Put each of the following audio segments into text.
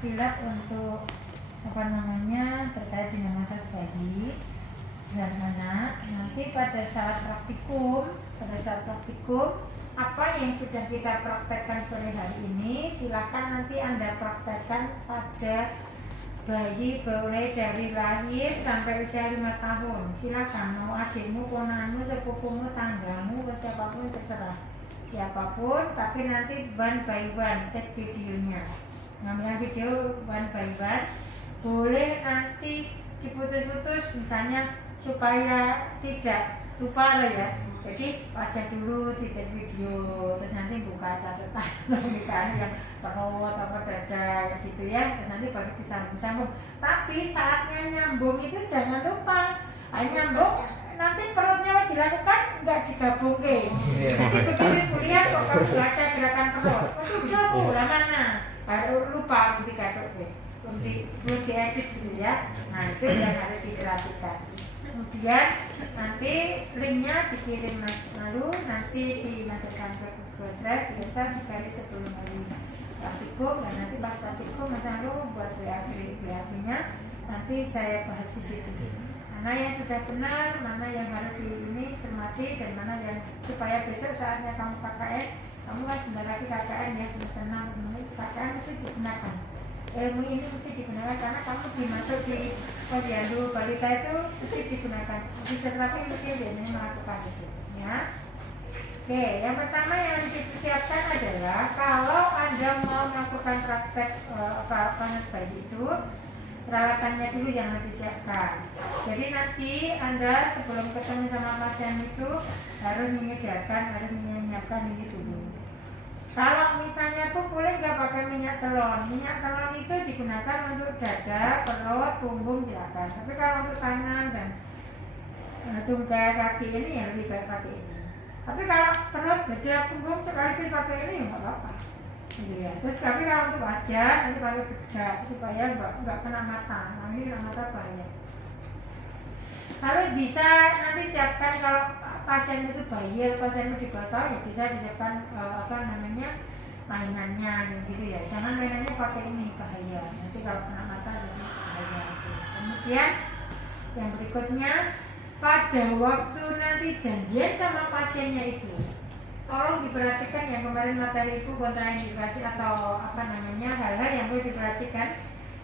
sekilas untuk apa namanya terkait dengan massage bayi dan anak. Nanti pada saat praktikum apa yang sudah kita praktekkan sore hari ini silakan nanti Anda praktekkan pada bayi mulai dari lahir sampai usia 5 tahun. Silakan, mau adikmu, ponanmu, sepupumu, tanggamu, siapapun terserah. Siapapun, tapi nanti one by one take videonya. Ngambil video one by one. Boleh nanti diputus-putus misalnya supaya tidak lupa lah ya. Jadi baca dulu titik video, terus nanti buka catatan yang perut apa dada gitu ya, terus nanti baru disambung-sambung. Tapi saatnya nyambung itu jangan lupa, nyambung nanti perutnya harus dilakukan nggak digabung ke. Jadi begitu kuliah kok kamu baca gerakan perut, sudah pulang mana? Baru lupa ketika itu, belum diedit dulu ya. Nah itu yang harus diperhatikan. Kemudian nanti linknya dikirim Mas Malu, nanti dimasukkan ke Google Drive, biasa dikali sebelum hari praktikum, dan nanti pas praktikum Mas Malu buat WA-nya, nanti saya bahas di situ. Mana yang sudah benar, mana yang harus ini cermati, dan mana yang supaya besok saatnya kamu KKN, kamu kan sebentar lagi KKN ya, semester 6, KKN mesti digunakan. Ilmu ini mesti digunakan karena kamu dimasuk di posyandu balita itu mesti digunakan. Fisioterapi mesti biasanya melakukan itu, ya. Oke, yang pertama yang dipersiapkan adalah kalau Anda mau melakukan praktek panas bayi itu, peralatannya dulu yang harus disiapkan. Jadi nanti Anda sebelum ketemu sama pasien itu harus menyiapkan ini dulu. Kalau misalnya tuh boleh nggak pakai minyak telon. Minyak telon itu digunakan untuk dada, perut, punggung silakan. Tapi kalau untuk tangan dan tunggal kaki ini ya lebih baik pakai ini. Tapi kalau perut, dada, punggung sekaligus pakai ini ya nggak apa-apa. Gitu ya. Terus tapi kalau untuk wajah nanti pakai bedak supaya nggak kena mata. Nah, ini kena mata bahaya. Kalau bisa nanti siapkan kalau pasien itu bayi atau pasien itu di bawah tahun ya bisa disiapkan mainannya gitu ya. Jangan mainannya pakai ini bahaya. Nanti kalau kena mata jadi bahaya. Kemudian yang berikutnya pada waktu nanti janjian sama pasiennya itu tolong diperhatikan yang kemarin materi itu kontraindikasi atau hal-hal yang perlu diperhatikan.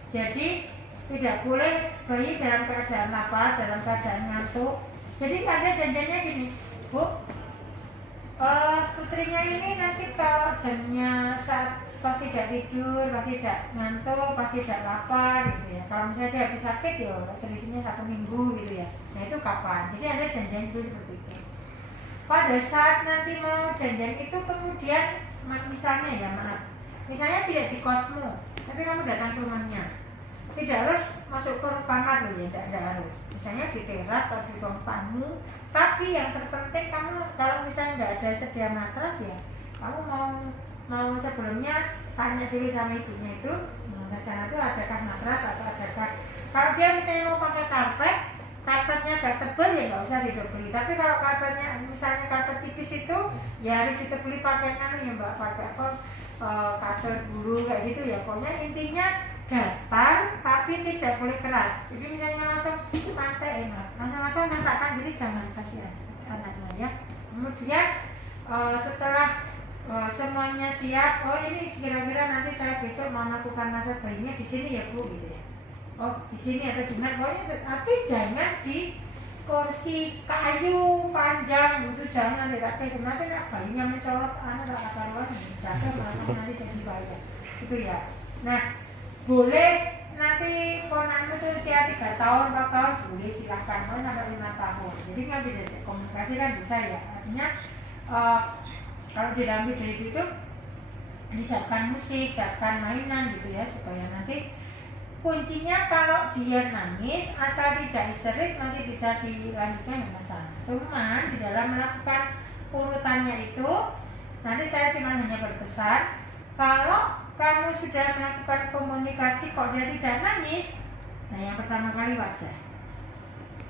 Jadi tidak boleh bayi dalam keadaan lapar, dalam keadaan ngantuk. Jadi ada janjiannya gini, Bu, putrinya ini nanti kalau jamnya saat pas tidak tidur, pas tidak ngantuk, pas tidak lapar gitu ya. Kalau misalnya dia habis sakit ya selisihnya 1 minggu gitu ya. Nah itu kapan? Jadi ada janjian dulu seperti itu. Pada saat nanti mau janjian itu kemudian misalnya tidak di kosmu, tapi kamu datang ke rumahnya. Tidak harus masuk ke kamar loh ya, tidak harus. Misalnya di teras atau di ruang tamu. Tapi yang terpenting kamu kalau misalnya nggak ada sedia matras ya, kamu mau sebelumnya tanya dulu sama ibunya itu, di sana itu adakah matras atau adakah. Kalau dia misalnya mau pakai karpetnya agak tebal ya nggak usah didobeli. Tapi kalau karpetnya misalnya karpet tipis itu ya harus ditebeli pakai Mbak, pakai kasur bulu kayak gitu ya. Pokoknya intinya datar tapi tidak boleh keras. Jadi misalnya langsung pantai langsung nampakkan, jadi jangan kasihan anaknya ya. Kemudian setelah semuanya siap, ini kira-kira nanti saya besok mau melakukan massage bayinya di sini ya Bu gitu ya. Di sini atau di mana pokoknya, tapi jangan di kursi kayu panjang itu jangan dipakai. Nanti bayinya mencolok anak karuan jaga malah nanti jadi bahaya itu ya. Nah boleh nanti ponanmu tuh usia 3 tahun, 4 tahun boleh silahkan, mau sampai 5 tahun. Jadi nggak bisa komunikasi kan bisa ya. Artinya kalau diambil dari itu disiapkan musik, siapkan mainan gitu ya supaya nanti kuncinya kalau dia nangis asal tidak histeris masih bisa dilanjutkan dengan masalah. Cuman di dalam melakukan urutannya itu nanti saya cuma hanya berpesan kalau kamu sudah melakukan komunikasi kok dia tidak nangis, nah yang pertama kali wajah.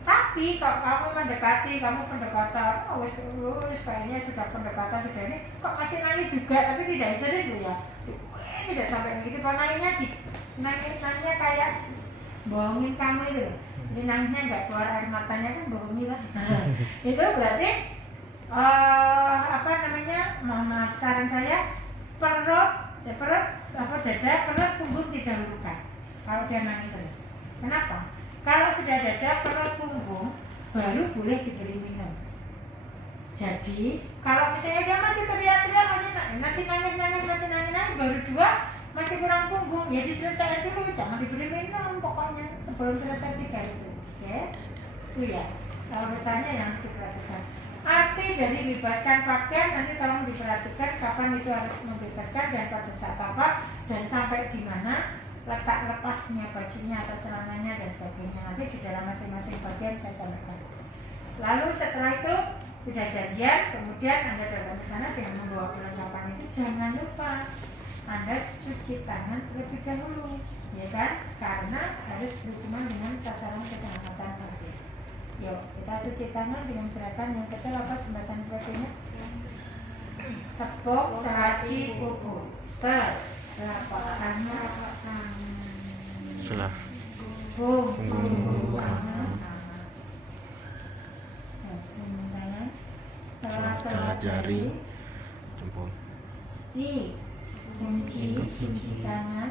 Tapi kalau kamu mendekati, kamu pendekatan, kayaknya sudah pendekatan sudah ini, kok masih nangis juga tapi tidak serius ya. tidak sampai gitu. Kalau nangisnya kayak bohongin kamu itu. Jadi nangisnya nggak keluar air matanya kan bohongin lah. Itu berarti mohon maaf, saran saya perut, dada, perut, punggung didahulukan kalau dia nangis terus. Kenapa? Kalau sudah dada, perut, punggung baru boleh diberi minum. Jadi kalau misalnya dia masih teriak-teriak, masih nangis, baru 2 masih kurang punggung, ya diselesaikan dulu, jangan diberi minum pokoknya sebelum selesai 3 itu. Oke? Itu ya. Kalau bertanya yang diperhatikan. Arti dari bebaskan pakaian nanti tolong diperhatikan kapan itu harus membebaskan dan pada saat apa dan sampai di mana letak lepasnya bajunya atau celananya dan sebagainya. Nanti di dalam masing-masing bagian saya sampaikan. Lalu setelah itu sudah janjian, kemudian Anda datang ke sana dengan membawa perlengkapan itu, jangan lupa Anda cuci tangan terlebih dahulu, ya kan? Karena harus berhubungan dengan sasaran keselamatan pasien. Yuk, kita cuci tangan dengan gerakan yang kecil apa jembatan proteinnya? Tepuk seraji kuku. Telapak tangan. Selah. Selah jari, jempol. Kunci tangan,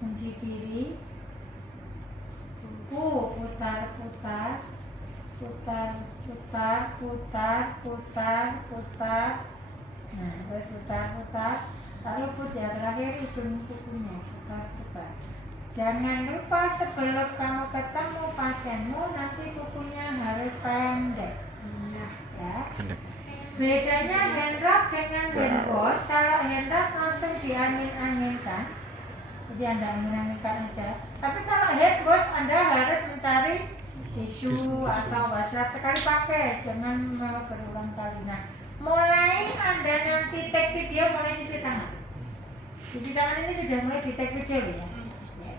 kunci kiri. Putar. Nah, terus putar. Lalu putar terakhir ujung kukunya, putar. Jangan lupa sebelum kamu ketemu pasienmu nanti kukunya harus pendek. Ya. Bedanya hand rock dengan hand wash, kalau hand rock langsung diangin-anginkan, jadi Anda angin-anginkan aja. Tapi kalau hand wash Anda harus mencari tisu atau wasrap sekali pakai, jangan berulang kali. Nah, mulai Anda nanti take video mulai cuci tangan. Cuci tangan ini sudah mulai di take video ya.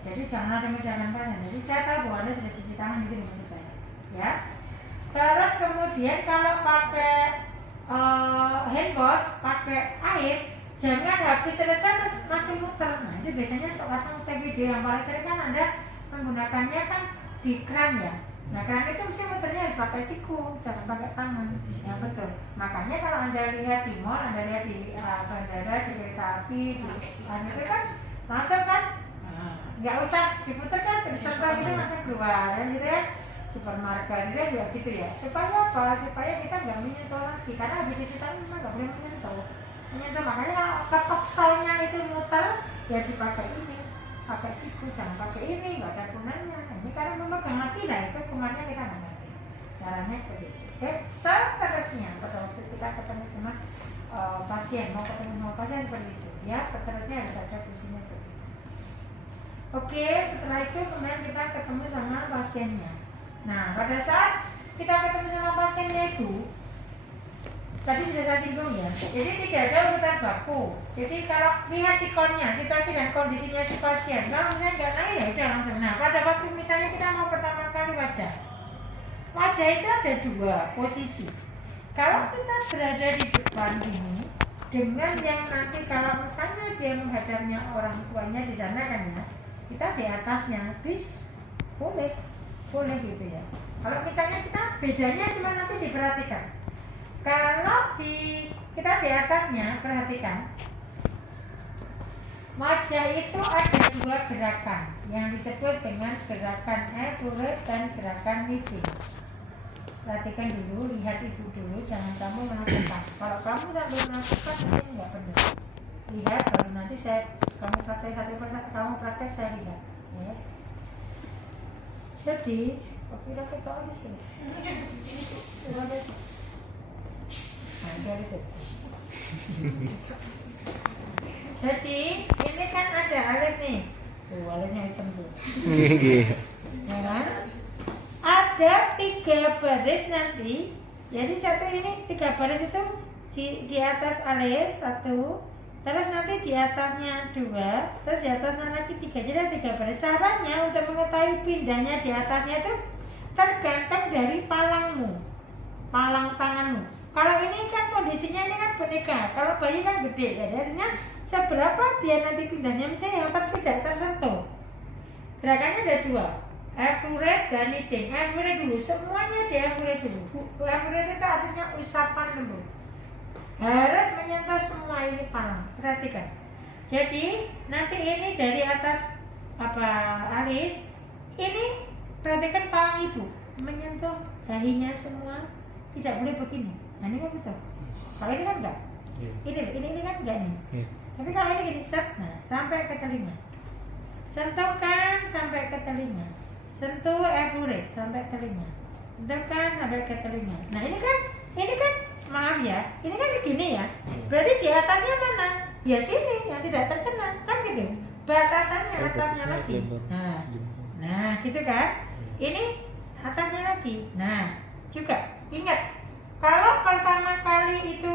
Jadi jangan sampai jalan panjang. Jadi saya tahu bahwa Anda sudah cuci tangan gitu maksud saya. Ya. Terus kemudian kalau pakai hand wash, pakai air, jangan habis selesai terus masih muter. Nah itu biasanya seorang take video yang paling sering kan Anda menggunakannya kan di kran ya. Nah kran itu mesti muternya harus pakai siku, jangan pakai tangan. Ya betul. Makanya kalau Anda lihat di mall, Anda lihat di bandara, di kereta api, di itu kan langsung kan nggak usah diputar kan, disentuh gitu langsung keluar kan gitu ya. Supermarket gitu juga gitu ya. Supaya apa? Supaya kita nggak menyentuh lagi. Karena habis cuci tangan memang nggak boleh menyentuh. Makanya kalau kepeksalnya itu muter, ya dipakai ini, pakai siku, jangan pakai ini, nggak ada gunanya. Ini karena memegang mati lah itu kumannya kita nggak ngerti. Caranya begitu. Oke, seterusnya pada waktu kita ketemu sama pasien, mau ketemu sama pasien seperti itu. Ya, seterusnya harus ada fungsinya begitu. Oke, setelah itu kemudian kita ketemu sama pasiennya. Nah, pada saat kita ketemu sama pasiennya itu, tadi sudah saya singgung ya, jadi tidak ada urutan baku. Jadi kalau lihat sikonnya, situasi dan kondisinya si pasien, kalau misalnya nggak naik ya udah langsung. Nah, pada waktu misalnya kita mau pertama kali wajah itu ada 2 posisi. Kalau kita berada di depan ini, dengan yang nanti kalau misalnya dia menghadapnya orang tuanya di sana kan ya, kita di atasnya, bis boleh gitu ya. Kalau misalnya kita bedanya cuma nanti diperhatikan. Kalau kita di atasnya perhatikan, wajah itu ada 2 gerakan yang disebut dengan gerakan L-bullet dan gerakan meeting. Perhatikan dulu, lihat ibu dulu, jangan kamu melakukan. Kalau kamu sambil melakukan pasti nggak benar. Lihat, baru nanti kamu praktek satu persatu, kamu praktek saya lihat. Ya. Jadi, kira kita di sini. Jadi, ini kan ada alis nih. Tuh, alisnya hitam tuh. Ya kan? Ada 3 baris nanti. Jadi satu ini 3 baris itu di atas alis 1, terus nanti di atasnya 2, terus di atasnya lagi 3. Jadi ada 3 baris. Caranya untuk mengetahui pindahnya di atasnya itu tergantung dari palangmu, palang tanganmu. Kalau ini kan kondisinya ini kan boneka, kalau bayi kan gede, ya, jadinya seberapa dia nanti pindahnya, misalnya yang empat tidak tersentuh. Gerakannya ada dua, effurate dan kneading. Effurate dulu, semuanya di effurate dulu. Effurate itu artinya usapan lembut. Harus menyentuh semua ini palang. Perhatikan. Jadi nanti ini dari atas alis, ini perhatikan palang ibu menyentuh dahinya semua, tidak boleh begini. Nah ini kan gitu. Kalau ini kan enggak. Ini kan enggak nih. Tapi kalau ini gini, set, nah sampai ke telinga. Sentuhkan sampai ke telinga. Sentuh effurate sampai telinga. Sentuhkan sampai ke telinga. Nah ini kan maaf ya, ini kan segini ya. Berarti di atasnya mana? Ya sini yang tidak terkena, kan gitu. Batasannya atasnya lagi. Nah gitu kan. Ini atasnya lagi. Nah juga ingat, kalau pertama kali itu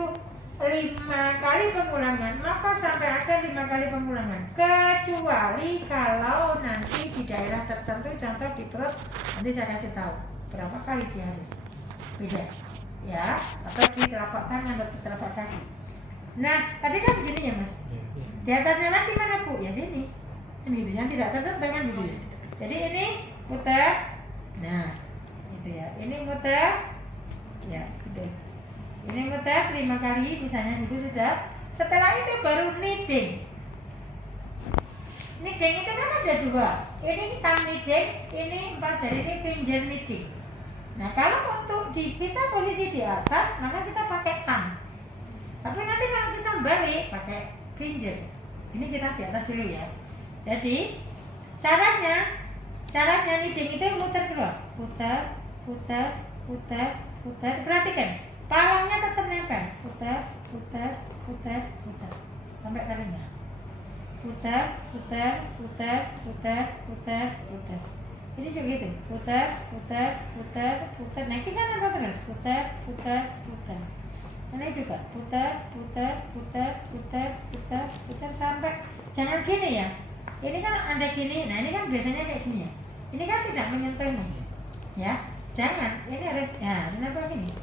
5 kali pengulangan, maka sampai ada 5 kali pengulangan. Kecuali kalau nanti di daerah tertentu, contoh di perut, nanti saya kasih tahu berapa kali dia harus beda, ya, atau di telapak tangan atau di telapak kaki. Nah, tadi kan segini ya mas. Di atasnya lagi mana bu? Ya sini. Ini gitu, yang tidak tersentuh kan gitu. Jadi ini putar, nah, gitu ya. Ini putar, ya, gitu. Ini muter 5 kali, misalnya itu sudah. Setelah itu baru kneading. Kneading itu kan ada dua. Ini thumb kneading, ini 4 jari ini finger kneading. Nah kalau untuk kita posisi di atas, maka kita pakai thumb. Tapi nanti kalau kita balik pakai finger. Ini kita di atas dulu ya. Jadi caranya kneading itu muter keluar, putar. Perhatikan. Palangnya tetap nempel, putar sampai telinga. Putar. Ini juga gitu, putar. Nah ini kan apa terus? Putar. Ini juga putar sampai, jangan gini ya. Ini kan ada gini, nah ini kan biasanya kayak gini ya. Ini kan tidak menyentuh nih, ya. Jangan, ini harus, ya, kenapa gini?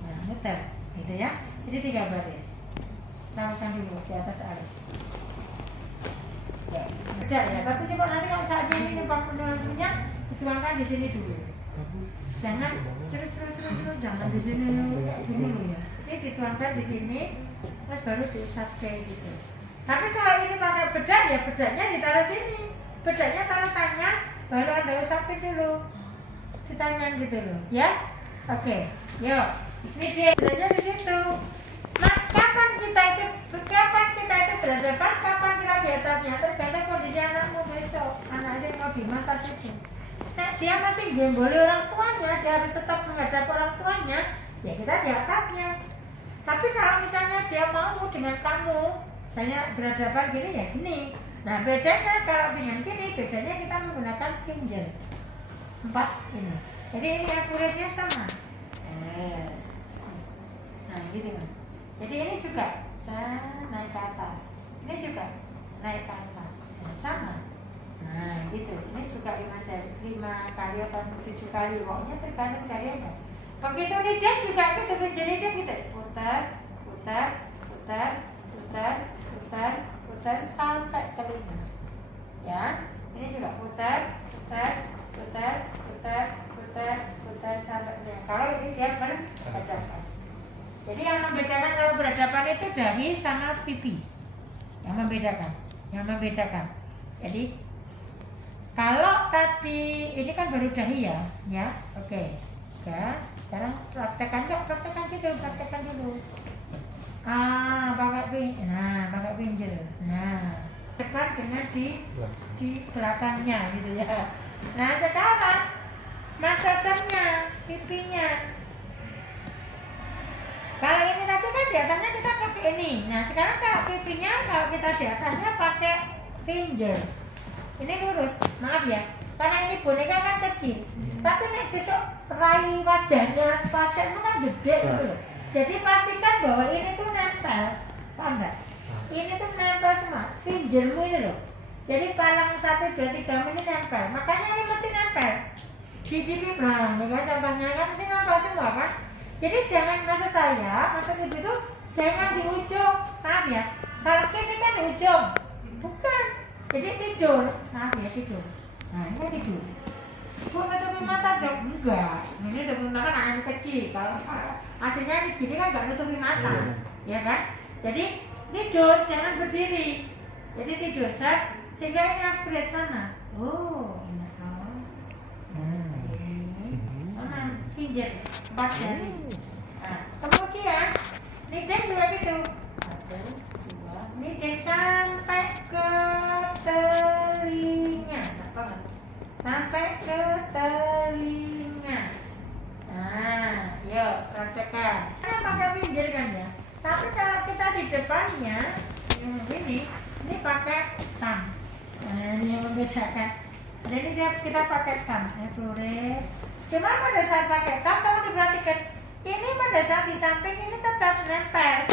Nah, muter, gitu ya. Jadi 3 baris. Lakukan dulu di atas alis. Ya, beda ya. Tapi coba nanti kalau saja ini numpang minyak, dituangkan di sini dulu. Jangan jangan di sini dulu ya. Ini dituangkan di sini, terus baru diusap kayak gitu. Tapi kalau ini pakai bedak ya, bedaknya ditaruh sini. Bedaknya taruh tangan, baru Anda usapin dulu di tangan gitu loh, ya. Oke, yuk. Ini dia belajar di situ. Nah, kapan kita itu berhadapan, kapan kita di atasnya, tergantung kondisi anakmu besok. Anak saya mau di masa situ. Nah, dia masih gemboli orang tuanya, dia harus tetap menghadap orang tuanya, ya kita di atasnya. Tapi kalau misalnya dia mau dengan kamu, misalnya berhadapan gini ya gini. Nah, bedanya kalau dengan gini, bedanya kita menggunakan finger 4 ini. Jadi ini akuratnya sama. Yes. Nah gitu kan. Jadi ini juga naik ke atas. Ini juga naik ke atas. Nah, sama. Nah gitu. Ini juga 5 kali atau 7 kali. Pokoknya tergantung dari Anda. Begitu kneading juga gitu. Finger kneading gitu. Putar sampai telinga. Ya. Ini juga putar sampai telinga. Kalau ini dia berhadapan. Jadi yang membedakan kalau berhadapan itu dahi sama pipi. Yang membedakan. Jadi kalau tadi ini kan baru dahi ya. Oke. Ya, sekarang praktekkan dulu. Pakai pinggir. Nah, depan dengan di belakangnya gitu ya. Nah, sekarang masasannya, pipinya. Kalau ini tadi kan di atasnya kita pakai ini. Nah sekarang kalau pipinya, kalau kita di atasnya pakai finger. Ini lurus, maaf ya. Karena ini boneka kan kecil. Tapi nih sesuk rai wajahnya pasien itu kan gede gitu loh. Jadi pastikan bahwa ini tuh nempel, paham nggak? Ini tuh nempel semua, fingermu ini loh. Jadi palang 1, 2, 3 ini nempel. Makanya ini mesti nempel. Di pipi bang, ya kan contohnya kan mesti nempel semua kan. Jadi jangan masa ibu itu jangan di ujung, maaf ya, kalau kini kan ujung, bukan. Jadi tidur, maaf ya tidur. Nah ini kan tidur. Bu nutupi mata dong? Enggak. Ini nutupi mata kan anak kecil. Kalau aslinya ini gini kan nggak nutupi mata, ya kan? Jadi tidur, jangan berdiri. Jadi tidur set, sehingga ini upgrade sama. Oh, enak loh. Mana pinjat 4 jari. Nah, kemudian nidek juga gitu. 1, 2, nidek sampai ke telinga. Sampai ke telinga. Nah, yuk praktekkan. Kan pakai pinjal kan ya. Tapi kalau kita di depannya ini pakai thumb. Nah, ini yang membedakan. Jadi kita pakai thumb. Cuma pada saat pakai thumb, kamu diperhatikan. Ini pada saat di samping ini tetap nempel.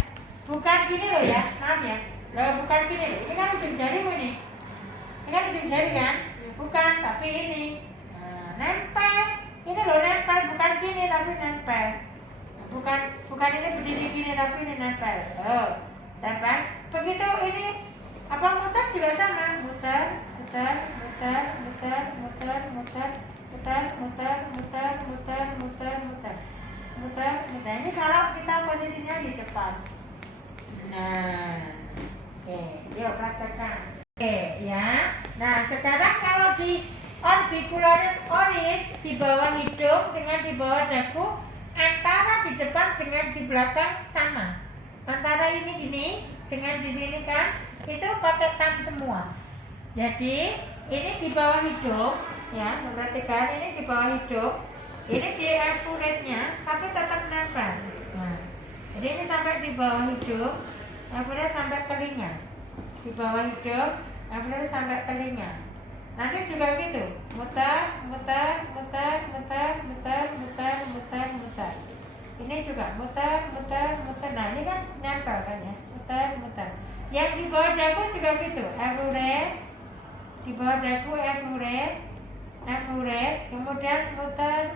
Bukan gini loh ya, maaf ya. Loh, bukan gini loh. Ini kan ujung jari ini. Ini kan ujung jari kan? Bukan, tapi ini. Nah, nempel. Ini loh nempel, bukan gini tapi nempel. Bukan ini berdiri gini tapi ini nempel. Oh, nempel. Begitu ini apa muter juga sama. Muter. Ini kalau kita posisinya di depan. Nah, oke, yuk praktekkan. Oke, ya. Nah, sekarang kalau di orbicularis oris di bawah hidung dengan di bawah dagu, antara di depan dengan di belakang sama. Antara ini gini dengan di sini kan, itu pakai thumb semua. Jadi ini di bawah hidung, ya, perhatikan ini di bawah hidung, ini di airfurate-nya, tapi tetap nempel. Nah, jadi ini sampai di bawah hidung, airfurate sampai telinga, di bawah hidung, airfurate sampai telinga. Nanti juga gitu, muter. Ini juga muter. Nah ini kan nempel kan ya, muter. Yang di bawah dagu juga gitu, airfurate. Di bawah dagu airfurate, kemudian muter.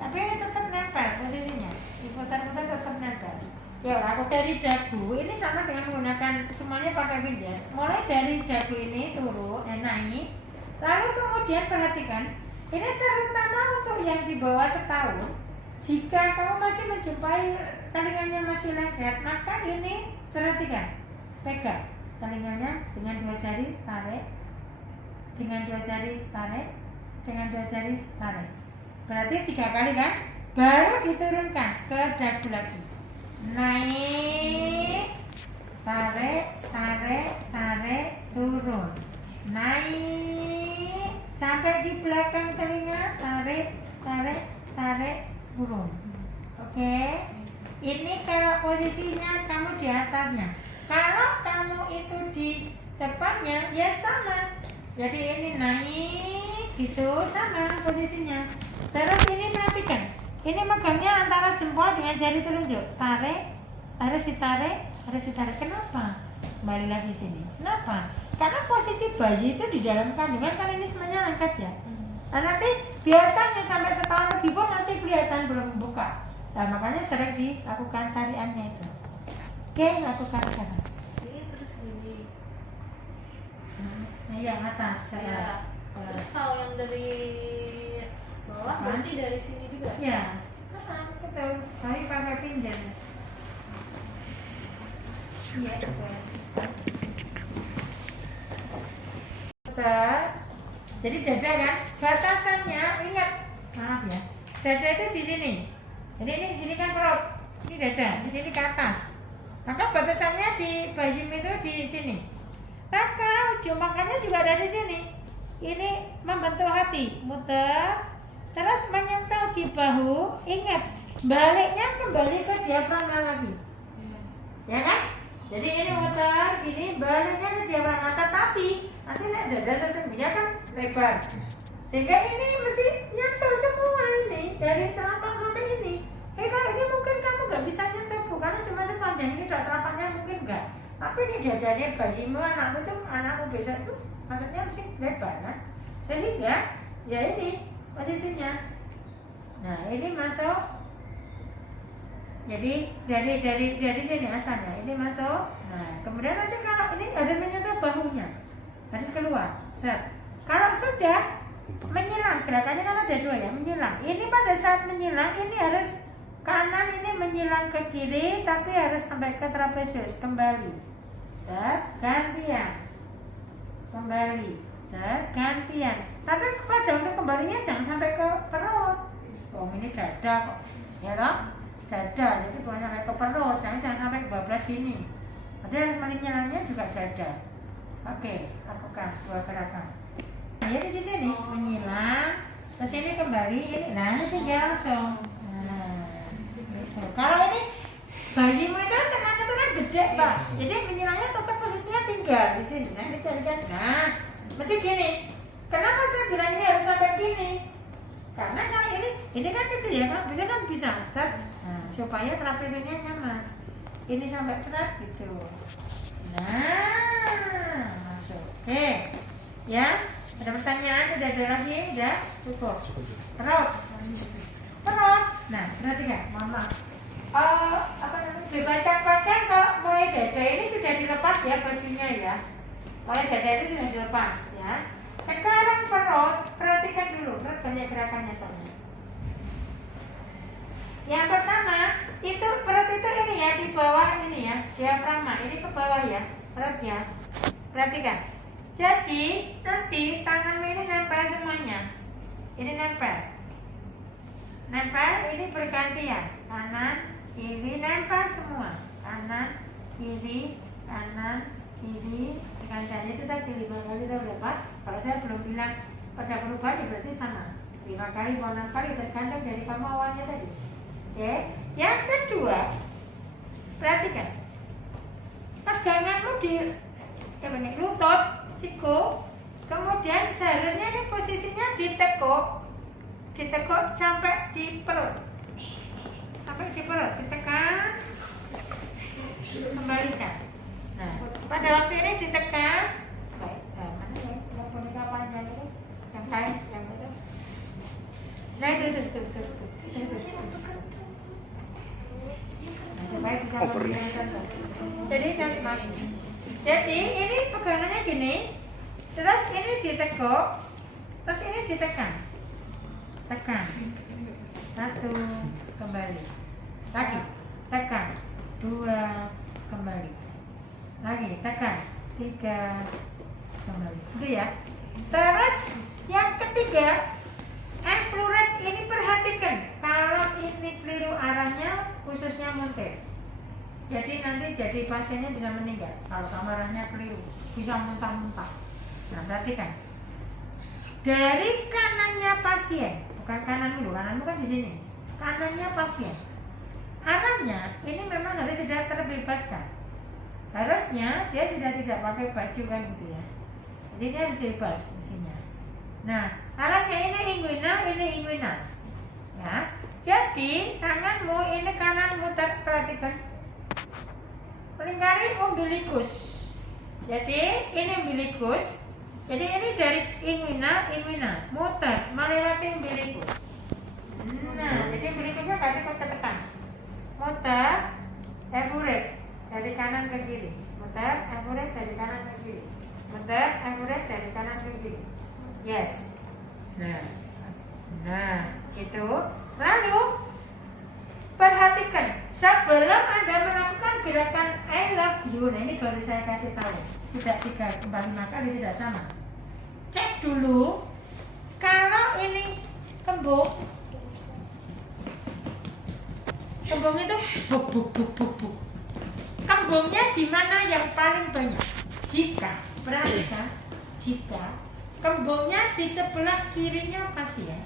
Tapi ini tetap nempel posisinya, diputar-putar tetap nempel. Ya, aku dari dagu ini sama dengan menggunakan semuanya pakai pinjat. Mulai dari dagu ini turun, naik. Lalu kemudian perhatikan, ini terutama untuk yang di bawah setahun. Jika kamu masih menjumpai telinganya masih lengket, maka ini perhatikan, pegang telinganya dengan 2 jari, tarik, dengan 2 jari, tarik, dengan 2 jari, tarik. Berarti 3 kali kan? Baru diturunkan ke dagu lagi. Naik, tarik, turun. Naik sampai di belakang telinga, tarik, turun. Oke. Ini kalau posisinya kamu di atasnya. Kalau kamu itu di depannya, ya sama. Jadi ini naik, gitu sama posisinya. Terus ini perhatikan. Ini megangnya antara jempol dengan jari telunjuk. Tarik, harus ditarik. Kenapa? Kembali lagi sini. Kenapa? Karena posisi bayi itu di dalam kandungan kan ini semuanya angkat ya. Nah, nanti biasanya sampai setahun lebih pun masih kelihatan belum membuka. Nah, makanya sering dilakukan tariannya itu. Oke, lakukan sekarang. Ini terus gini. Nah, yang atas. Ya. Terus kalau yang dari bawah berarti dari sini juga. Ya. Betul. Tapi pakai pinjam. Iya, betul. Betul. Jadi dada kan, batasannya ingat, maaf ya, dada itu di sini. Jadi ini di sini kan perut, ini dada, di sini ke atas. Maka batasannya di bajim itu di sini. Maka ujung makannya juga ada di sini. Ini membentuk hati, muter, terus menyentuh di bahu. Ingat, baliknya kembali ke diafragma lagi, ya kan? Jadi ini muter, ini baliknya ke diafragma, tetapi nanti dada sesungguhnya kan lebar, sehingga ini mesti nyentuh semua ini dari telapak sampai ini. Kalau ini mungkin kamu nggak bisa nyentuh, karena cuma sepanjang ini telapaknya mungkin nggak. Tapi ini dadanya bayimu, anakmu besok itu maksudnya mesti lebar kan? Sehingga ya ini posisinya Nah, ini masuk. Jadi dari sini asalnya ini masuk. Nah, kemudian nanti kalau ini ada menyentuh bahunya, harus keluar. Set. Kalau sudah menyilang, gerakannya kan ada dua ya, menyilang. Ini pada saat menyilang ini harus kanan ini menyilang ke kiri, tapi harus sampai ke trapezius kembali. Set, gantian. Kembali. Set, gantian. Tapi pada untuk kembalinya jangan sampai ke perut. Oh, ini dada kok. Ya toh? Dada, jadi bukan sampai ke perut, jangan sampai bablas gini. Padahal menyilangnya juga dada. Oke, lakukan dua gerakan. Nah, jadi di sini menyilang, terus ini kembali, ini, nah ini tinggal langsung. Nah, gitu. Kalau ini bayimu itu kan itu kan gede pak, jadi menyilangnya tetap posisinya tinggal di sini. Nah ini jadikan, nah mesti gini. Kenapa saya bilang ini harus sampai gini? Karena kalau ini kan kecil ya, kalau bisa kan bisa, kan? Nah, supaya trapeziusnya nyaman. Ini sampai berat gitu. Nah, masuk. Oke, ya. Ada pertanyaan? Tidak ada lagi? Udah? Cukup. Perut. Perut. Nah, perhatikan, mama. Apa namanya? Bebaskan pakaian kalau mulai dada ini sudah dilepas ya bajunya ya. Mulai dada itu sudah dilepas ya. Sekarang perut, perhatikan dulu, perut banyak gerakannya soalnya. Yang pertama, itu perut itu ini ya, di bawah ini ya, diafragma, ini ke bawah ya, perut ya. Perhatikan. Jadi, nanti tanganmu ini nempel semuanya. Ini nempel. Nempel, ini bergantian. Kanan, kiri, nempel semua. Kanan, kiri, kanan, kiri, bergantian. Itu tadi 5 kali atau berapa? Kalau saya belum bilang pada perubahan, berarti sama. 5 kali, 6 kali, tergantung dari kamu awalnya tadi. Oke. Yang kedua, perhatikan. Peganganmu di lutut, siku, kemudian seharusnya ini posisinya ditekuk sampai di perut, ditekan, kembalikan. Nah, pada waktu ini ditekan, baik, mana ya, yang boneka panjang itu, yang kain, yang itu. Nah itu. Nah, supaya bisa memberikan. Jadi kan, jadi ini pegangannya gini, terus ini ditekuk, terus ini ditekan, tekan, 1, kembali, lagi, tekan, 2, kembali, lagi, tekan, 3, kembali, itu ya. Terus yang ketiga, fluorid ini perhatikan, kalau ini keliru arahnya, khususnya muntir. Jadi nanti jadi pasiennya bisa meninggal kalau kamarnya keliru, bisa muntah-muntah. Nah, perhatikan. Dari kanannya pasien, bukan kananmu, kananmu kan di sini. Kanannya pasien. Arahnya ini memang harus sudah terbebaskan. Harusnya dia sudah tidak pakai baju kan gitu ya. Jadi dia harus bebas mestinya. Nah, arahnya ini inguinal. Ya. Jadi tanganmu ini kanan muter, perhatikan. Melingkari umbilikus. Jadi ini umbilikus. Jadi ini dari inguinal, muter melewati umbilikus. Nah, jadi umbilikusnya ganti ke tekan. Muter, fluorid dari kanan ke kiri. Muter, fluorid dari kanan ke kiri. Muter, fluorid dari kanan ke kiri. Yes. Nah, gitu. Lalu perhatikan, sebelum Anda melakukan gerakan I love you, nah ini baru saya kasih tahu, tidak 3 kembali kali tidak sama. Cek dulu, kalau ini kembung itu buk. Kembungnya di mana yang paling banyak? Perhatikan, jika kembungnya di sebelah kirinya pasien,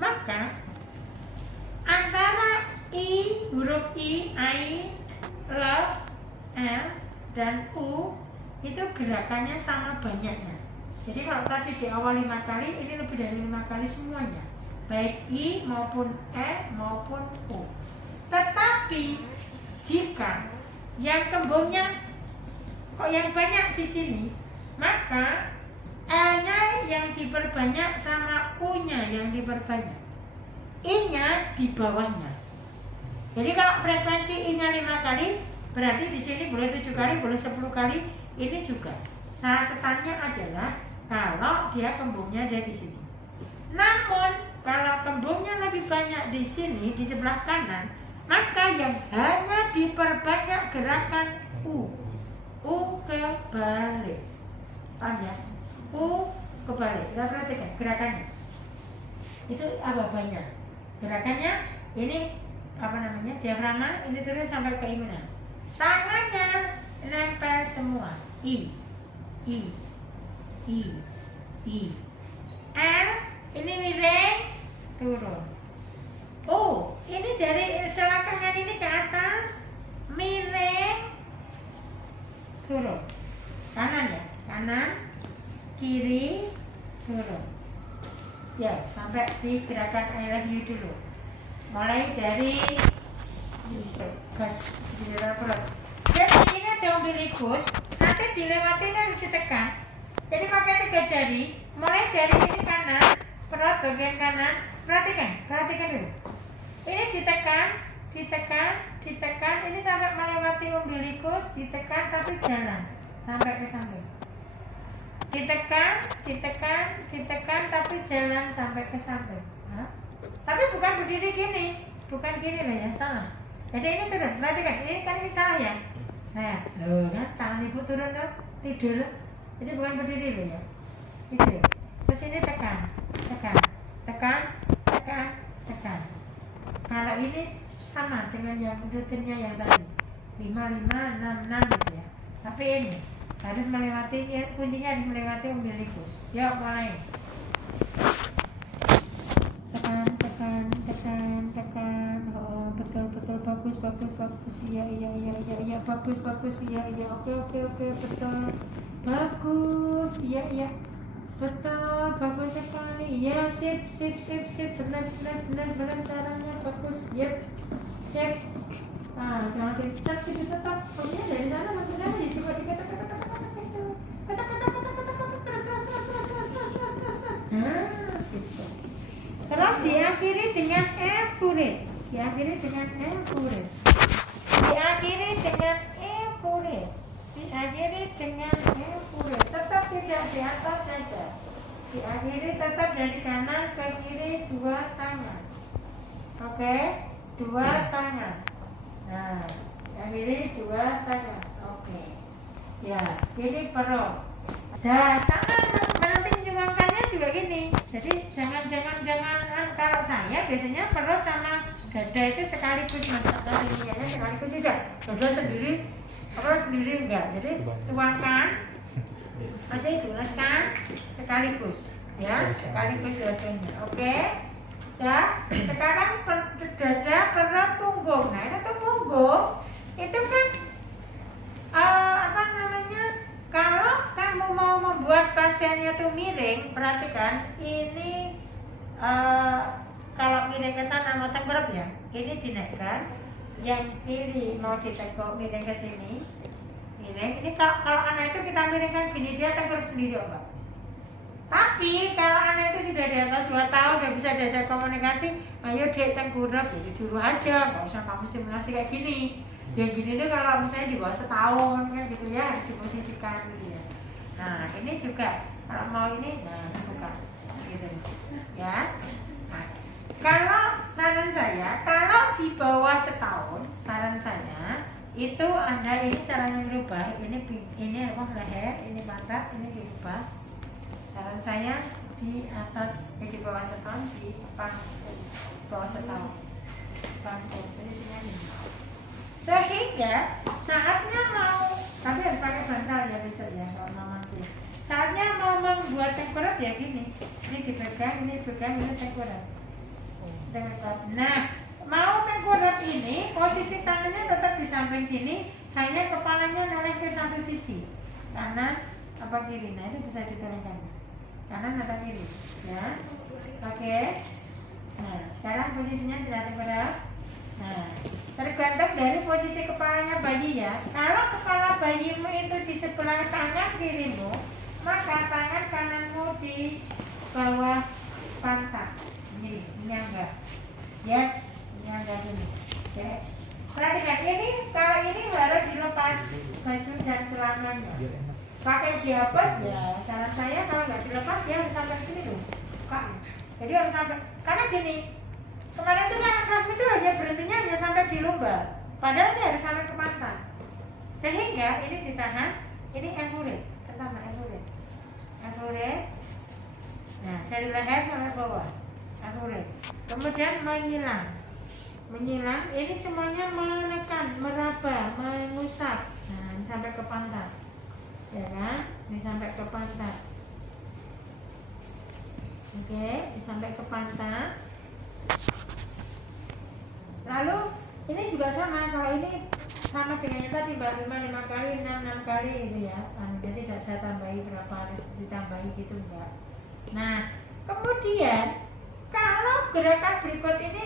maka antara huruf I, love, L, dan U itu gerakannya sama banyaknya. Jadi kalau tadi di awal 5 kali, ini lebih dari 5 kali semuanya, baik I maupun E maupun U. Tetapi jika yang kembungnya kok yang banyak di sini, maka L-nya yang diperbanyak sama U-nya yang diperbanyak. di bawahnya. Jadi kalau frekuensi I-nya 5 kali, berarti di sini boleh 7 kali, boleh 10 kali. Ini juga. Catatannya adalah kalau dia kembungnya ada di sini. Namun kalau kembungnya lebih banyak di sini, di sebelah kanan, maka yang hanya diperbanyak gerakan U kebalik. Paham ya? U kebalik. Kita perhatikan gerakannya. Itu agak banyak. Gerakannya ini apa namanya? Diafragma ini turun sampai ke ingunan. Tangannya nempel semua. I. L ini miring turun. O ini dari selangkangan ini ke atas miring turun. Kanan ya, kanan, kiri, turun. Ya, sampai di gerakan I love you dulu. Mulai dari gas di dalam perut. Dan ini ada umbilikus, nanti dilewatin harus ditekan. Jadi pakai 3 jari, mulai dari ini kanan, perut bagian kanan. Perhatikan dulu. Ini ditekan, ini sampai melewati umbilikus, ditekan tapi jalan sampai ke samping. Ditekan tapi jalan sampai ke samping. Nah, tapi bukan berdiri gini, bukan gini lah ya, salah. Jadi ini turun, perhatikan, ini salah ya. Saya, loh kan, tangan ibu turun tuh, tidur. Jadi bukan berdiri loh ya. Itu. Terus ini tekan. Kalau ini sama dengan yang rutinnya yang tadi 5, 6 gitu ya. Tapi ini harus melewati, ya, kuncinya harus melewati umbilikus. Yuk mulai. Tekan. Oh, betul bagus. Iya, bagus. Iya, oke, betul. Bagus. Iya. Betul, bagus sekali. Iya, sip. Benar caranya bagus. Yep. Sip. Ah, jangan dicat gitu tetap. Pokoknya dari sana makin lagi coba dikata-kata. Nah, gitu. Terus diakhiri dengan epurit. Tetap tidak di atas saja. Diakhiri tetap dari kanan ke kiri 2 tangan. Oke, 2 tangan. Nah, akhiri 2 tangan. Oke. Ya, kiri perut. Nah, sama nanti menyumbangkannya juga gini. Jadi jangan kalau saya biasanya perut sama dada itu sekaligus mantapkan ini ya, sekaligus juga. Dada sendiri, perut sendiri enggak. Jadi tuangkan, masih tulaskan sekaligus, ya, sekaligus dua-duanya. Oke. Ya, sekarang dada, perut, punggung. Nah, itu tuh punggung. Itu kan apa namanya? Kalau kamu mau membuat pasiennya tuh miring, perhatikan ini kalau miring ke sana mau tengkurap ya, ini dinaikkan, yang kiri mau diteguk miring ke sini, miring. Ini kalau anak itu kita miringkan gini dia tengkurap sendiri, Mbak. Tapi kalau anak itu sudah di atas 2 tahun, udah bisa diajak komunikasi, ayo dek tengkurap, jadi juru aja, nggak usah kamu stimulasi kayak gini. Yang gini tuh kalau misalnya di bawah setahun kan gitu ya, harus diposisikan gitu ya. Nah ini juga kalau mau ini, nah buka gitu ya. Nah, kalau saran saya, kalau di bawah setahun, saran saya itu Anda ini caranya berubah. Ini apa, leher, ini mata, ini dirubah. Saran saya di atas, di bawah setahun, di bawah setahun, pangku. Jadi sini aja. Sehingga saatnya mau, tapi harus pakai bantal ya besok ya kalau mamanya. Saatnya mau membuat tengkorak ya gini, ini dipegang, ini tengkorak. Nah, mau tengkorak ini posisi tangannya tetap di samping sini, hanya kepalanya noleh ke satu sisi, kanan apa kiri. Nah itu bisa ditolongkan, kanan atau kiri, ya. Oke. Nah sekarang posisinya sudah tengkorak. Nah, tergantung dari posisi kepalanya bayi ya. Kalau kepala bayimu itu di sebelah tangan kirimu, maka tangan kananmu di bawah pantat. Ini enggak. Yes. yang kayak gini. Oke. Perhatikan ini, kalau ini harus dilepas baju dan celananya. Pakai dihapus ya, saran saya kalau nggak dilepas ya harus sampai sini tuh, Kak. Jadi harus sampai, karena gini, kemarin itu kan kelas itu hanya berhentinya hanya sampai di lumbar, padahal ini harus sampai ke pantat. Sehingga ini ditahan, ini enfure, pertama enfure. Nah dari leher sampai bawah, enfure. Kemudian menyilang, ini semuanya menekan, meraba, mengusap, nah ini sampai ke pantat. Ya kan, ini sampai ke pantat. Oke, ini sampai ke pantat. Lalu ini juga sama, kalau ini sama dengan yang tadi Mbak 5 kali, 6 kali itu ya. Jadi tidak saya tambahi berapa, harus ditambahi gitu enggak. Nah, kemudian kalau gerakan berikut ini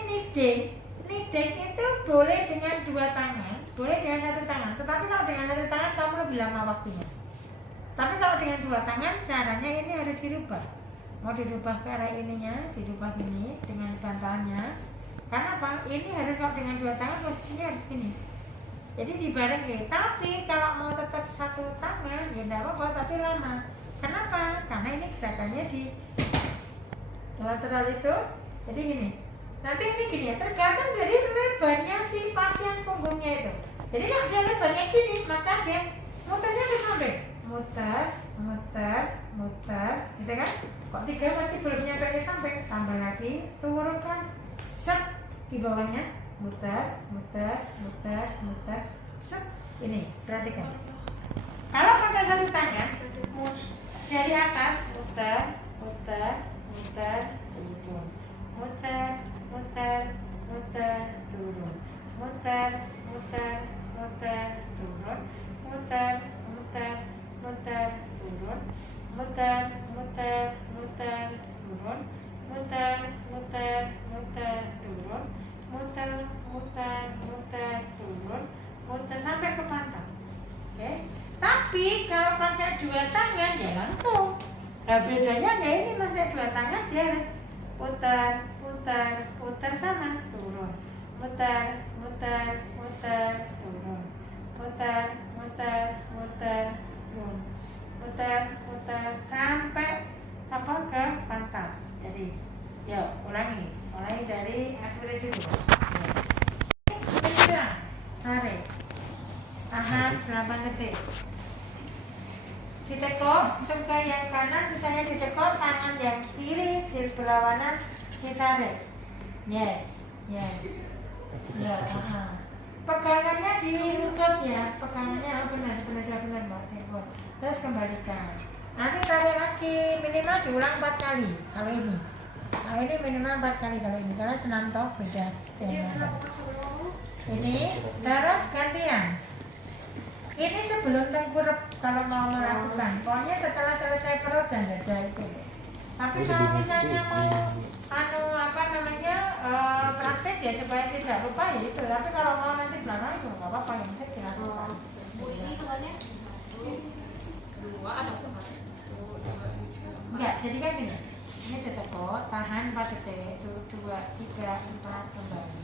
knitting itu boleh dengan 2 tangan, boleh dengan 1 tangan. Tetapi kalau dengan 1 tangan kamu lebih lama waktunya. Tapi kalau dengan 2 tangan caranya ini harus dirubah. Mau dirubah ke arah ininya, dirubah gini dengan bantalnya. Karena apa? Ini harus kalau dengan 2 tangan posisinya harus gini. Jadi dibarengin. Tapi kalau mau tetap 1 tangan ya tidak apa-apa, tapi lama. Kenapa? Karena ini gerakannya di lateral itu. Jadi gini. Nanti ini gini ya, tergantung dari lebarnya si pasien punggungnya itu. Jadi kalau dia lebarnya gini, maka dia muternya ke samping. Muter, gitu kan? Kok 3 masih belum nyampe ke samping, tambah lagi, turunkan, set di bawahnya, muter, set. Ini perhatikan. Kalau pakai 1 tangan, dari atas, muter, turun, muter, turun, muter sampai ke pantat. Oke. Tapi kalau pakai 2 tangan ya langsung. Nah bedanya ya ini pakai 2 tangan dia harus putar sana, turun, muter, turun, turun, sampai apa ke pantat. Jadi, yuk ulangi dari akhirnya dulu. Sudah, tarik, tahan 8 detik. Ditekuk untuk yang kanan, misalnya ditekuk tangan yang kiri di berlawanan ditarik. Yes. Pegangannya di lutut ya, pegangannya benar Mbak Tekuk. Terus kembalikan. Nanti tarik lagi, minimal diulang 4 kali kalau ini. Nah ini minimal 4 kali kalau ini, karena senam toh beda. Ini terus gantian. Ini sebelum tengkurap kalau mau melakukan, pokoknya setelah selesai perut dan dada itu. Tapi kalau misalnya mau praktek ya supaya tidak lupa ya itu. Tapi kalau mau nanti belakang juga nggak apa-apa, yang penting dilakukan. Bu, ini hitungannya 1, 2, ada apa? Enggak, jadi kan gini. Ini ditekuk, tahan 4 detik, 2, 3, 4 kembali.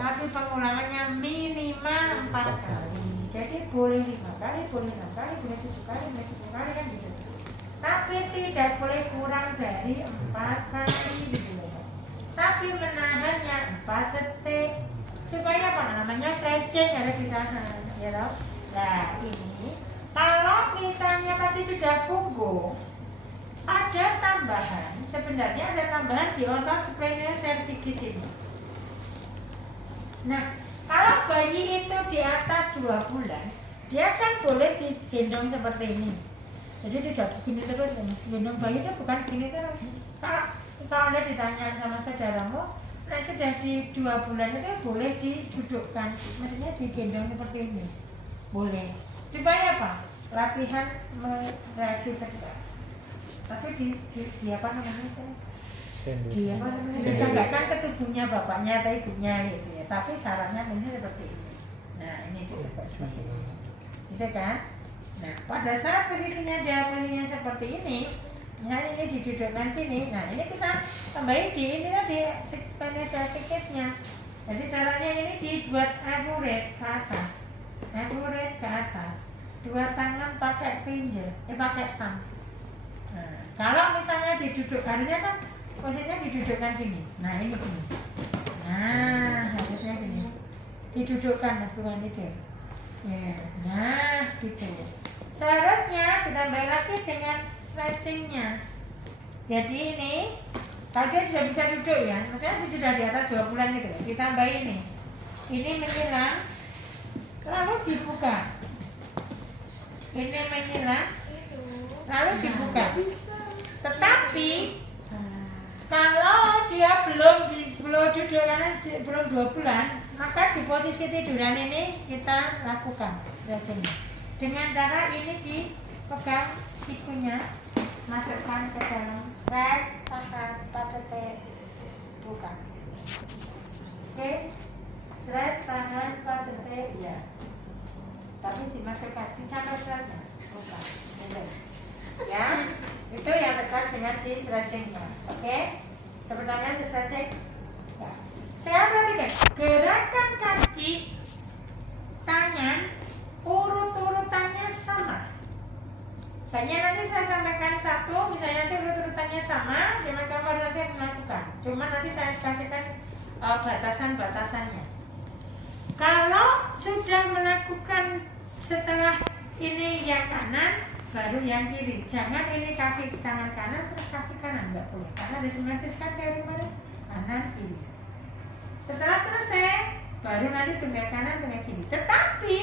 Tapi pengulangannya minimal 4 kali. Jadi boleh 5 kali, boleh 6 kali, boleh 7 kali, boleh 10 kali kan gitu. Tapi tidak boleh kurang dari 4 kali gitu. Tapi menahannya 4 detik supaya apa namanya stretching harus ditahan, ya toh. Nah ini kalau misalnya tadi sudah punggung, ada tambahan, sebenarnya ada tambahan di otot splenius cervix ini. Nah, kalau bayi itu di atas 2 bulan, dia kan boleh digendong seperti ini. Jadi tidak begini terus, gendong bayi itu bukan begini terus. Kalau Anda ditanya sama saudaramu, nah sudah di 2 bulan itu boleh didudukkan, maksudnya digendong seperti ini, boleh. Supaya apa? Latihan mereaksi cepat. Tapi di apa namanya saya? Disanggakan ke tubuhnya bapaknya atau ibunya gitu ya. Tapi sarannya ini seperti ini. Nah ini juga seperti ini, gitu kan? Nah pada saat posisinya seperti ini, misalnya ini didudukkan sini. Nah ini kita tambahin di ini tadi splenius cervixnya. Jadi caranya ini dibuat accurate ke atas, accurate ke atas. Dua tangan pakai pinggir, pakai thumb. Nah, kalau misalnya didudukkan, kan posisinya didudukkan gini. Nah ini gini. Nah harusnya gini. Didudukkan bukan itu. Ya, nah gitu. Seharusnya ditambah lagi dengan stretchingnya. Jadi ini kalau dia sudah bisa duduk ya, maksudnya sudah di atas 2 bulan itu, ditambah ini menyilang, lalu dibuka. Ini menyilang, lalu dibuka. Tetapi kalau dia belum duduk karena belum 2 bulan, maka di posisi tiduran ini kita lakukan stretching dengan cara ini dipegang sikunya, masukkan ke dalam set, tahan pada buka. Oke, set, tahan pada ya. Tapi dimasukkan di sana saja, buka. Ya, itu yang terkait dengan di stretchingnya. Oke, pertanyaan di stretching. Ya. Sekarang perhatikan gerakan kaki, tangan, urut-urutannya sama. Banyak nanti saya sampaikan satu, misalnya nanti urut-urutannya sama, jangan gambar nanti yang melakukan. Cuma nanti saya kasihkan batasan-batasannya. Kalau sudah melakukan setelah ini yang kanan, baru yang kiri. Jangan ini kaki tangan kanan terus kaki kanan, nggak boleh. Karena disimetriskan dari mana? Kanan kiri. Setelah selesai, baru nanti tunggal kanan tunggal kiri. Tetapi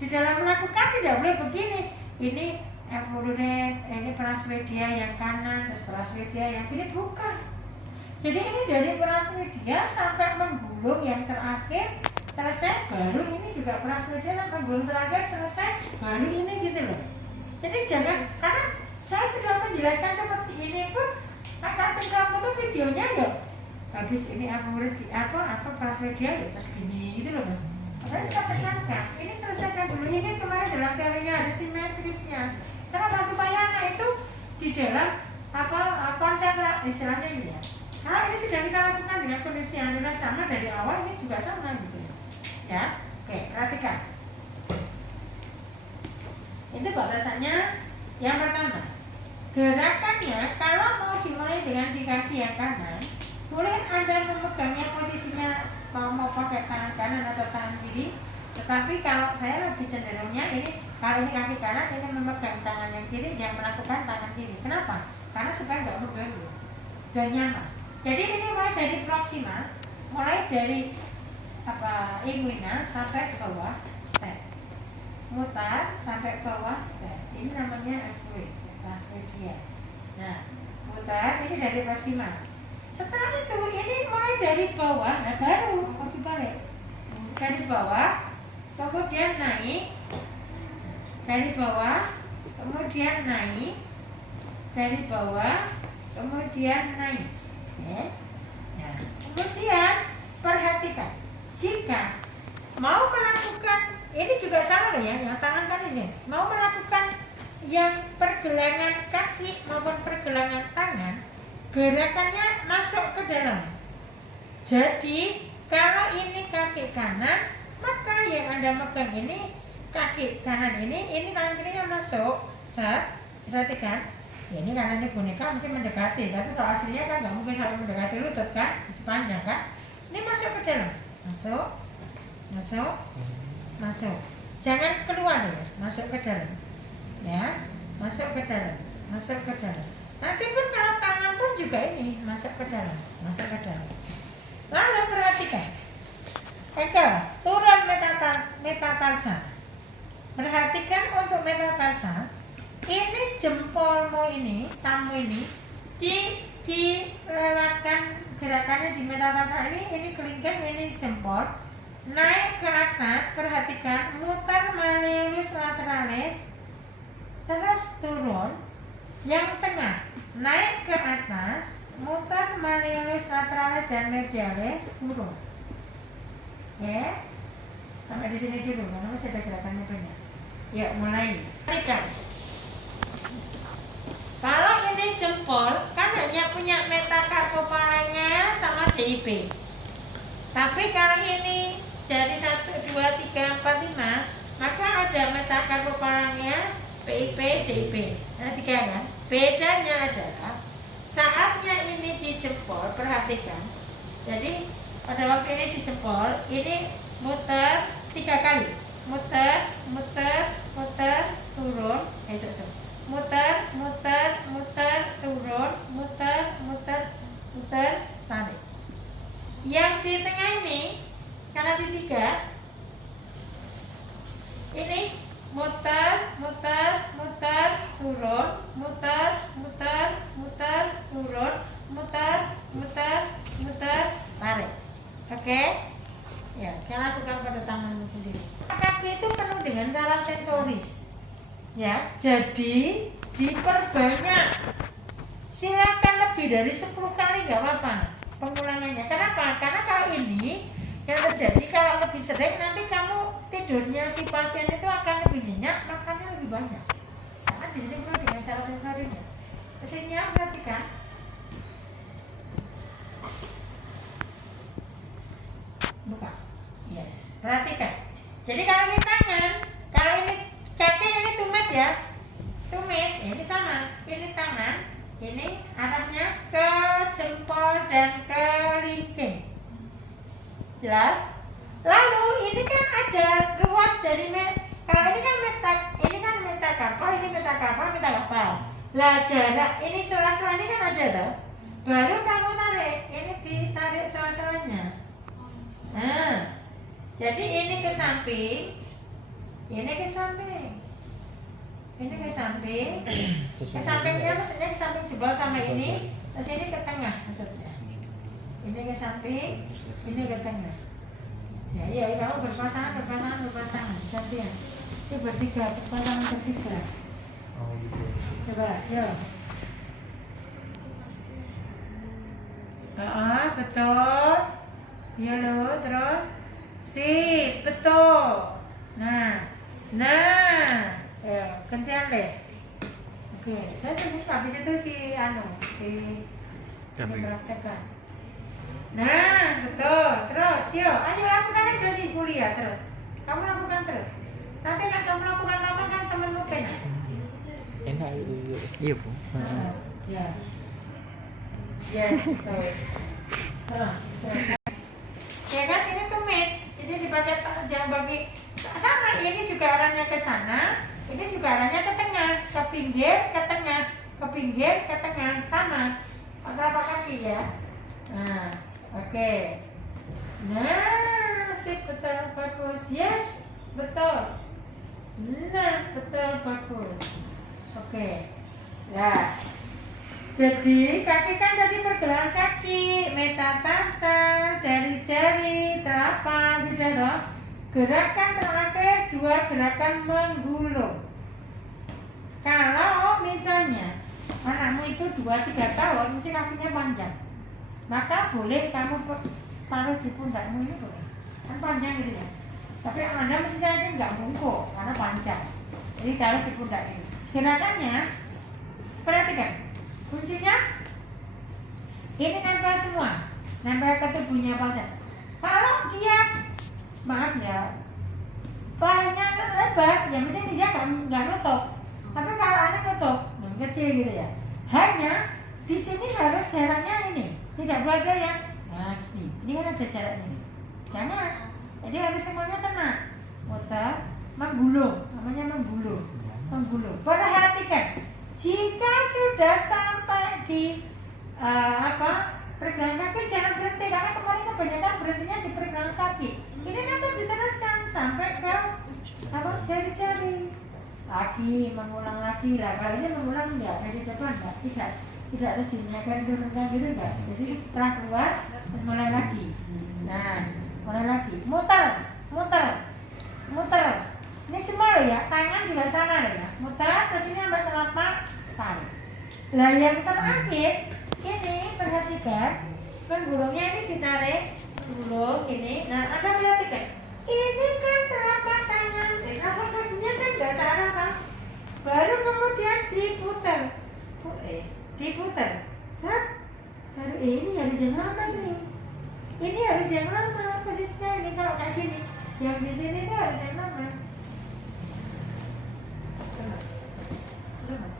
di dalam melakukan tidak boleh begini. Ini ini Praswedia yang kanan, terus Praswedia yang kiri, bukan. Jadi ini dari Praswedia sampai menggulung yang terakhir selesai, baru ini juga Praswedia sampai menggulung terakhir selesai, baru ini gitu loh. Jadi jangan, karena saya sudah menjelaskan seperti ini pun, kakak kamu tuh videonya ya habis ini apa Praswedia ya terus gini gitu loh mas. Makanya saya tekankan, ini selesaikan dulu. Ini kemarin dalam teorinya ada simetrisnya. Kenapa? Supaya anak itu di dalam konsentrasi istilahnya gitu ya. Kalau ini sudah kita lakukan dengan kondisi yang sama dari awal, ini juga sama gitu ya. Oke, perhatikan. Itu batasannya yang pertama. Gerakannya kalau mau dimulai dengan di kaki yang kanan, boleh Anda memegangnya posisinya mau pakai tangan kanan atau tangan kiri. Tetapi kalau saya lebih cenderungnya ini, kalau ini kaki kanan, ini memegang tangan yang kiri, yang melakukan tangan kiri. Kenapa? Karena supaya nggak mengganggu dan nyaman. Jadi ini mulai dari proximal, mulai dari inguinal sampai ke bawah set, mutar sampai ke bawah set. Ini namanya Praswedia. Nah, mutar ini dari proximal. Setelah itu ini mulai dari bawah, nah baru kaki balik dari bawah, kemudian naik dari bawah, kemudian naik dari bawah, kemudian naik. Ya. Nah, kemudian perhatikan, jika mau melakukan ini juga sama loh ya, yang tangan kan ini mau melakukan yang pergelangan kaki maupun pergelangan tangan, gerakannya masuk ke dalam. Jadi kalau ini kaki kanan, maka yang Anda megang ini kaki kanan ini tangan kirinya masuk. Perhatikan. Ya, ini karena ini boneka mesti mendekati, tapi kalau aslinya kan nggak mungkin sampai mendekati lutut kan, sepanjang kan. Ini masuk ke dalam, masuk. Jangan keluar ya, masuk ke dalam. Ya, masuk ke dalam. Nanti pun kalau tangan pun juga ini masuk ke dalam. Lalu perhatikan, turun metatarsa. Perhatikan untuk metatarsa. Ini jempolmu ini, tamu ini dilewatkan gerakannya di metatarsa ini kelingking, ini jempol naik ke atas. Perhatikan, mutar malleolus lateralis, terus turun. Yang tengah naik ke atas, mutar malleolus lateralis dan medialis, turun. Oke, sampai di sini dulu karena masih ada gerakannya banyak. Yuk mulai. Perhatikan. Kalau ini jempol kan hanya punya metacarpophalange sama DIP. Tapi kalau ini jadi 1, 2, 3, 4, 5, maka ada metakarpopalangnya PIP, DIP. Ada 3 kan? Bedanya adalah saatnya ini dijempol, perhatikan. Jadi pada waktu ini dijempol, ini muter 3 kali. Muter, turun, muter, turun, muter, tarik. Yang di tengah ini, karena di 3, ini muter, turun, turun, muter, tarik. Oke? Ya, kita lakukan pada tanganmu sendiri. Kaki itu penuh dengan saraf sensoris. Ya, jadi diperbanyak. Silakan lebih dari 10 kali nggak apa-apa pengulangannya. Kenapa? Karena kalau ini yang terjadi kalau lebih sering nanti kamu tidurnya si pasien itu akan lebih nyenyak, makannya lebih banyak. Karena di sini penuh dengan saraf sensorisnya. Kesininya perhatikan. Buka. Yes, perhatikan. Jadi kalau ini tangan, kalau ini kaki, ini tumit ya. Tumit, ini sama. Ini tangan, ini arahnya ke jempol dan ke kelingking. Jelas? Lalu ini kan ada ruas dari kalau ini kan metakarpal, ini metakarpal. Lah jarak ini sela-sela ini kan ada loh. Baru kamu tarik, ini ditarik sela-selanya. Nah, jadi ini ke samping, ini ke samping, ini ke samping, ke sampingnya maksudnya ke samping jempol sama ini, terus ini ke tengah maksudnya. Ini ke samping, ini ke tengah. Ya, iya, kamu berpasangan, gantian. Itu bertiga, berpasangan bertiga. Oh gitu. Coba, yuk. Betul. Iya loh, terus sip, betul. Nah, gantian deh. Oke, saya tunggu habis itu si praktekkan. Nah, betul. Terus, yuk, ayo lakukan aja di kuliah terus. Kamu lakukan terus. Nanti kan kamu lakukan lama kan temenmu pengen. Enak iya Bu. Ya. Yes, betul. Terus. Ya kan ini tumit, ini dipakai jangan bagi sama. Ini juga arahnya ke sana, ini juga arahnya ke tengah, ke pinggir, ke tengah, ke pinggir, ke tengah, sama. Telapak kaki ya. Nah, oke. Nah, sip, betul, bagus. Yes, betul. Nah, betul, bagus. Oke. Ya. Jadi kaki kan tadi pergelangan kaki, metatarsa, jari-jari, telapak, sudah toh. Gerakan terakhir 2 gerakan menggulung. Kalau misalnya anakmu itu 2-3 tahun, mesti kakinya panjang, maka boleh kamu taruh di pundakmu ini boleh. Kan panjang gitu ya. Tapi Anda mesti saya nggak bungkuk karena panjang. Jadi taruh di pundak ini. Gerakannya, perhatikan. Kuncinya ini nempel semua, nempel ke tubuhnya pasien. Kalau dia, maaf ya, pahanya lebar, ya mesti dia nggak nutup. Tapi kalau anak nutup, kecil gitu ya. Hanya di sini harus jaraknya ini, tidak boleh ada yang, nah ini kan ada jaraknya ini. Jangan, jadi harus semuanya kena. Muter, menggulung, namanya menggulung. Perhatikan. Jika sudah sampai di pergelangan kaki, jangan berhenti karena kemarin kebanyakan berhentinya di pergelangan kaki. Ini nanti diteruskan sampai ke jari-jari. Lagi mengulang lagi lah. Kalau ini mengulang enggak dari depan enggak, tidak terus dinyakan turunkan gitu enggak. Jadi setelah keluar terus mulai lagi. Nah, mulai lagi. Muter. Ini semua loh ya, tangan juga sama loh ya. Muter, terus ini sampai telapak tarik. Lah yang terakhir, ini perhatikan, penggulungnya ini ditarik, gulung ini. Nah, Anda perhatikan, ini kan telapak tangan, telapak kakinya kan nggak sama kan? Baru kemudian diputer, set. Baru ini harus yang lama nih. Ini harus yang lama. Yang di sini tuh harus yang mana? Lemas. Lemas.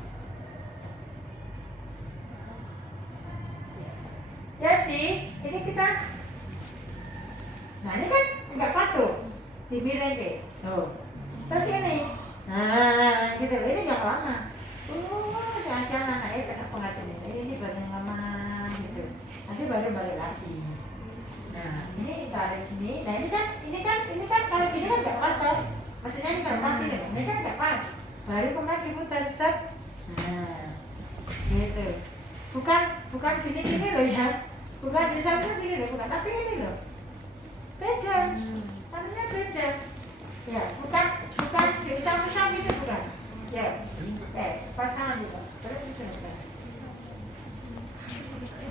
Jadi ini kita, nah ini kan nggak pas tuh, dimiring ke, tuh. Terus ini, nah gitu, ini nggak lama. Jangan-jangan anak kena pengajian ini baru yang lama gitu. Nanti baru balik lagi. Nah ini tarik ini, nah ini kan kalau gini kan nggak pas kan? Maksudnya ini nggak pas ini kan nggak pas. Baru kemudian diputar set, nah gitu. Bukan gini loh ya. Bukan di samping sini loh, bukan, tapi ini loh. Beda. Artinya beda. Ya, bukan di samping itu bukan. Ya. Pasangan juga. Terus itu bukan.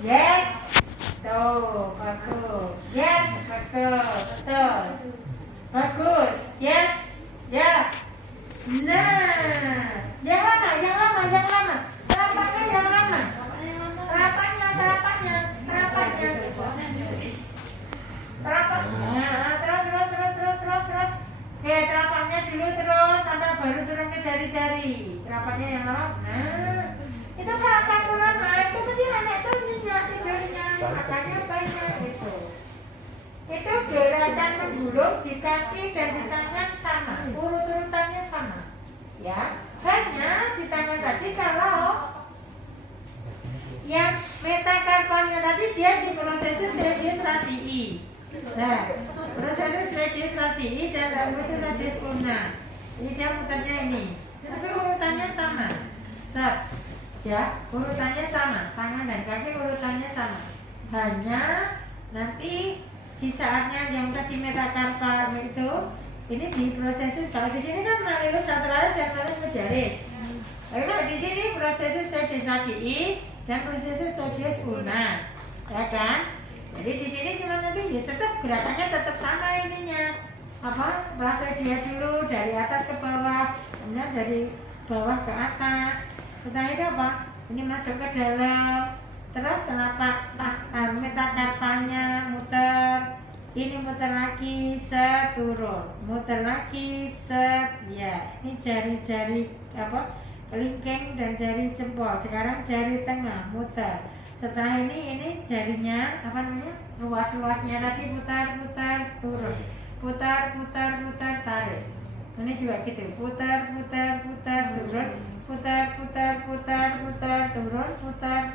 Yes. Tuh, bagus. Yes, betul. Bagus. Yes. Ya. Nah, yang lama. Rapatnya yang lama. Rapatnya. Terus. Oke, terapatnya dulu terus sampai baru turun ke jari-jari. Terapatnya yang lama. Nah, itu terapat lama. Itu mesti anak itu nyenyak tidurnya, makannya banyak gitu. Itu gerakan menggulung di kaki dan di tangan sama, urut-urutannya sama. Ya, hanya di tangan tadi kalau yang metakarpalnya tadi dia di prosesus radius radii. Nah, prosesus radius radii dan prosesus radius ulna. Ini dia muternya ini. Tapi urutannya sama. Set. Ya, urutannya sama. Tangan dan kaki urutannya sama. Hanya nanti di saatnya yang tadi metakarpal itu ini di prosesus, kalau di sini kan malleus lateralis dan malleus medialis. Tapi kalau di sini prosesus radius radii dan prosesus radius ulna, ya kan? Jadi di sini cuma nanti ya tetap gerakannya tetap sama ininya. Apa? Bahasa dia dulu dari atas ke bawah, kemudian dari bawah ke atas. Setelah itu apa? Ini masuk ke dalam. Terus kenapa metakarpalnya muter? Ini muter lagi, set, turun. Muter lagi, set, ya. Ini jari-jari apa? Kelingking dan jari jempol. Sekarang jari tengah muter. Setelah ini jarinya apa namanya, luas-luasnya tadi putar turun, putar tarik. Ini juga gitu, putar turun, putar turun, putar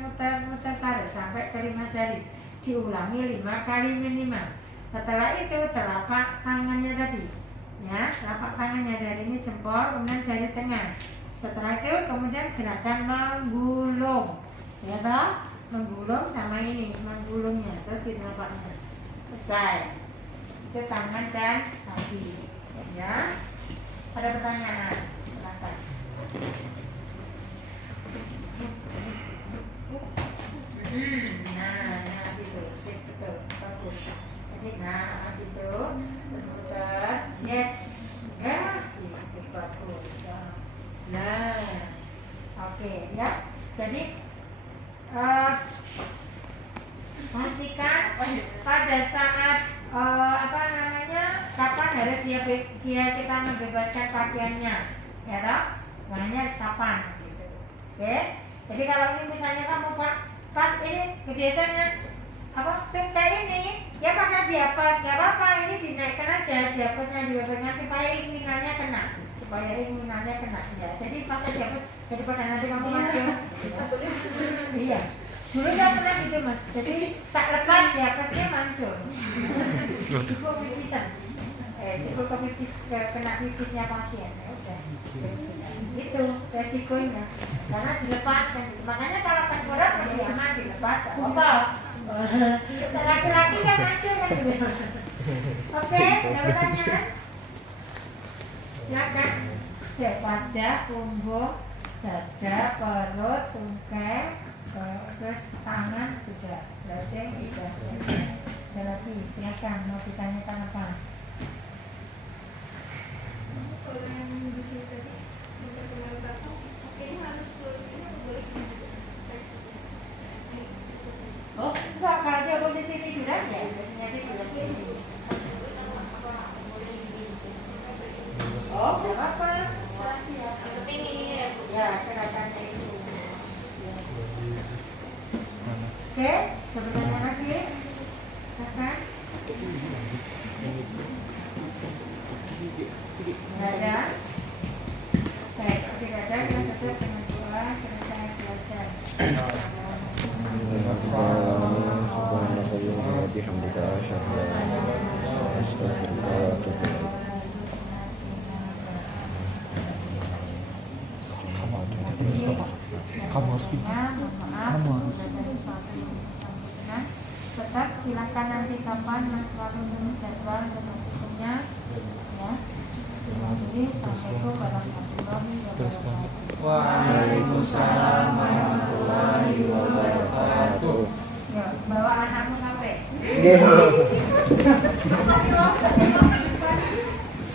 tarik sampai ke 5 jari. Diulangi 5 kali minimal. Setelah itu telapak tangannya tadi, ya, telapak tangannya dari ini jempol, kemudian jari tengah. Setelah itu kemudian gerakan menggulung, ya toh, menggulung sama ini, menggulungnya terus di telapaknya. Selesai. Itu tangan dan kaki, ya. Ada pertanyaan? Silakan. Nah, gitu, sip, betul, bagus. Jadi, nah, gitu, terus putar, yes, ya, gitu, bagus. Nah, oke, ya. Jadi pastikan pada saat apa namanya, kapan harus kita membebaskan pakaiannya, ya toh? Makanya harus kapan, gitu. Oke. Jadi kalau ini misalnya kamu pas ini biasanya apa pink kayak ini, ya pakai diapers, nggak apa-apa, ini dinaikkan aja diapersnya supaya inginannya kena. Ya. Jadi pas diapers daripada nanti kamu maju. Iya. Dulu nggak pernah gitu mas, jadi tak lepas diapersnya mancul. Ibu pipisan. Ibu kena pipisnya pasien. Ya udah. Itu resikonya. Karena dilepas kan. Makanya kalau tengkorak lebih aman dilepas. Apa? Laki-laki kan mancul kan gitu. Oke, ada pertanyaan? Silakan. Wajah, punggung, dada, perut, tungkai, terus tangan sudah selesai. Ada lagi, silakan mau ditanyakan apa? Kalau yang di sini tadi untuk pengamatan kayaknya harus lurus ini boleh Oh, enggak, kalau dia posisi tiduran ya biasanya sih sudah posisi. Nggak ada? Baik, tidak ada, kita tutup dengan doa selesai belajar. Subhanallah wa bihamdika asyhadu an la ilaha illa anta astaghfiruka wa atubu ilaik. Kamu harus pintar. Kamu harus. Tetap silakan nanti kapan Mas selalu menurut jadwal dan waktunya ya. Terima kasih. Assalamualaikum warahmatullahi wabarakatuh. Waalaikumsalam warahmatullahi wabarakatuh. Ya, bawa anakmu sampai. Nggih.